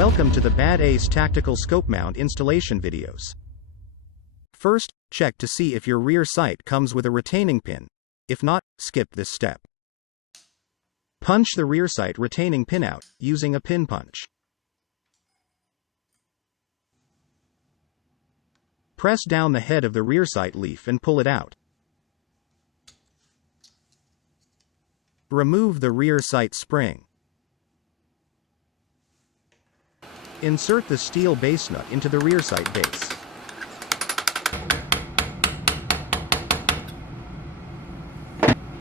Welcome to the BadAce tactical scope mount installation videos. First, check to see if your rear sight comes with a retaining pin. If not, skip this step. Punch the rear sight retaining pin out, using a pin punch. Press down the head of the rear sight leaf and pull it out. Remove the rear sight spring. Insert the steel base nut into the rear sight base.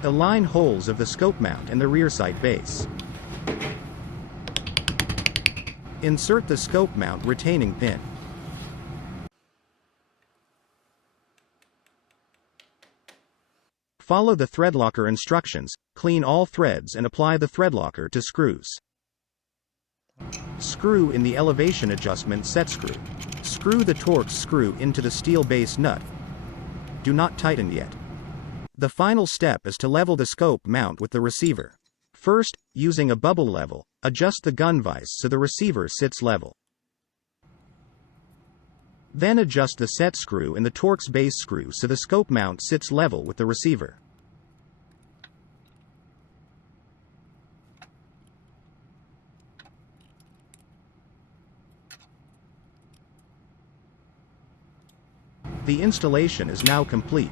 Align holes of the scope mount and the rear sight base. Insert the scope mount retaining pin. Follow the thread locker instructions, clean all threads and apply the thread locker to screws. Screw in the elevation adjustment set screw. Screw the Torx screw into the steel base nut. Do not tighten yet. The final step is to level the scope mount with the receiver. First, using a bubble level, adjust the gun vise so the receiver sits level. Then adjust the set screw and the Torx base screw so the scope mount sits level with the receiver. The installation is now complete.